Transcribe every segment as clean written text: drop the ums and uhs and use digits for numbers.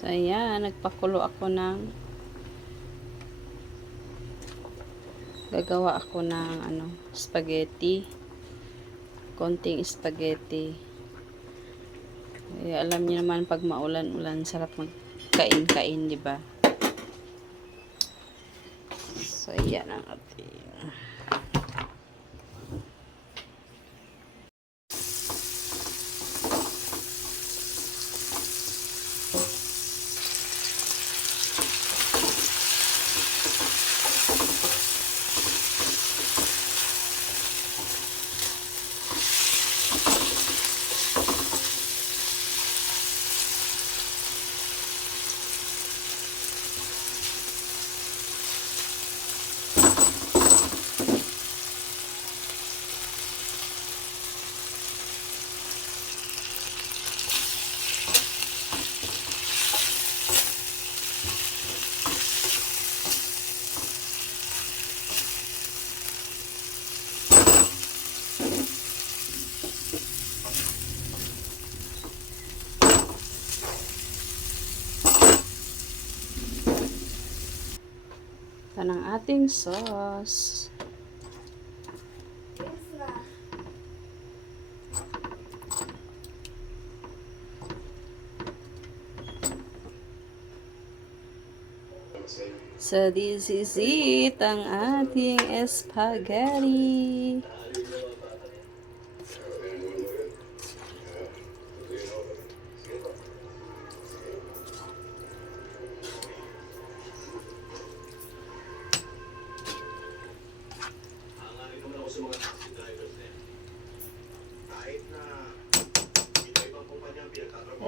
So, ayan. Nagpakulo ako ng gagawa ako ng spaghetti. Konting spaghetti. Alam niyo naman pag maulan-ulan, sarap magkain-kain, di ba? So, ayan ang ating ng ating sauce. So, this is it, ang ating spaghetti.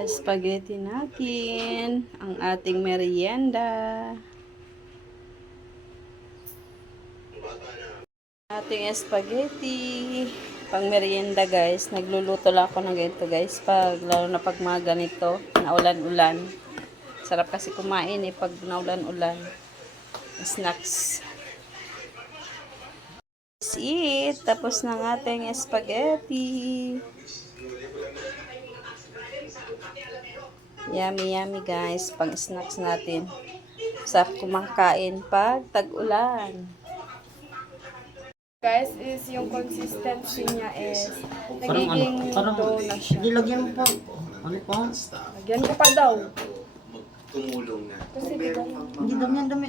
Spaghetti natin, ang ating merienda. Ating spaghetti, pang merienda guys. Nagluluto lang ako ng ganito guys, lalo na pag mga ganito, na ulan-ulan. Sarap kasi kumain pag naulan-ulan. Snacks. That's it. Tapos ng ating spaghetti. Yummy, yummy guys. Pang snacks natin. Sarap kumakain pag tag-ulan. Guys, is yung consistency niya is nagiging dough na siya. Nilagyan mo pa. Ano pa? Lagyan ko pa daw. Tumulong na. Kasi diba, Hindi dami yan, dami.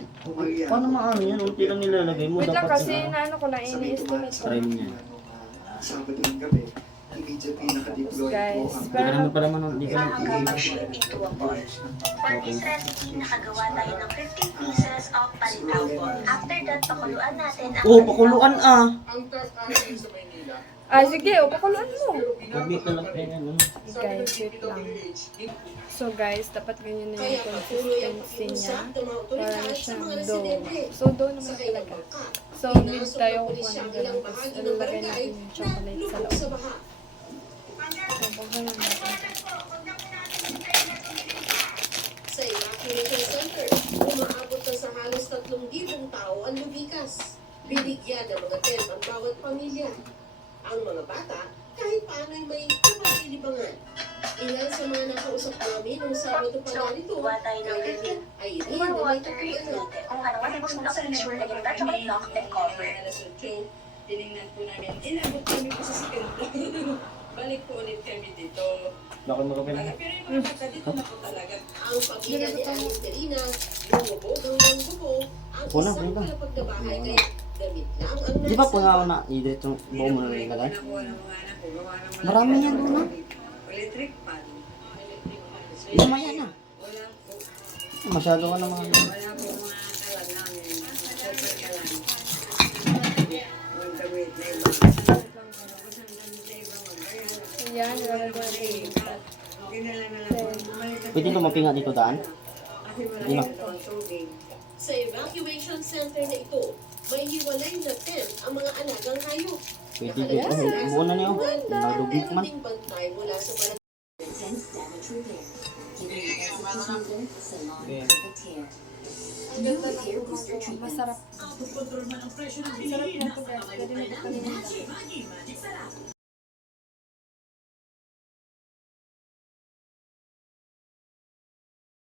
Paano maano yan? Unti lang nilalagay mo. wait lang Dapat kasi naano ko na ini-estimate ko. try mo yan. Sabado ng gabi, immediately nakadeploy Guys, po ang Hindi ka naman pero pala man. Hindi ka naman. For this recipe, nakagawa tayo ng 15 pieces of palitaw po. After that, pakuluan natin ang Oh, pakuluan ah. sige, pakuluan mo. Gabi ka lang tayo ano. Guys, wait lang. So guys, dapat ganyan na yung consistency niya para na siyang dough. So dough naman talaga. So need tayo kung ano ganun. Tapos ilalagay natin yung chocolate sa loob. So pakuluan natin. Sa evacuation center, umaabot na sa halos 3,000 tao ang lumikas. Binigyan ng mga tent ang bawat pamilya. Ang mga bata, kahit paano'y may kapagilibangan. Ilan sa mga nakausap namin nung Sabado pa narito, Gawa tayo ng kahit ay rin more na may water if kapuyanan. needed. Kung ano, kasi gusto natin sure na yung chocolate lock and cover. Tinignan po namin, inabot kami po sa second floor. Balik po ulit kami dito. Bakit mo kami? Pero yung mga bata dito na po talaga. Ang pamilya ni Aling Terina, lumubog hanggang buko, ang Puna, isang puna. palapag na bahay kaya damit lang ang Di ba po naisama. nga na i-direct yung buo mo na nilagay? Nakuha ng mga anak ko, gawa ng mga Marami yan doon ah. electric fan. Mamaya na. Wala po. Masyado ka naman. Wala po mga kalan namin. Super kalan. Magdamit na iba. Yan, ilalagay natin yung pat. Ginala na lang po. Bumalik na Pwede lumapinga dito daan? kasi Di ba? marami ito ang tubig. Sa evacuation center na ito, may hiwalay na tent ang mga alagang hayop. Pwede dito. Buo na niyo. Nalugit man. Meron ding bantay mula sa barangay. Ang ganda ng gumagawa. Masarap. Masarap na ito guys. Pwede na ito kanina.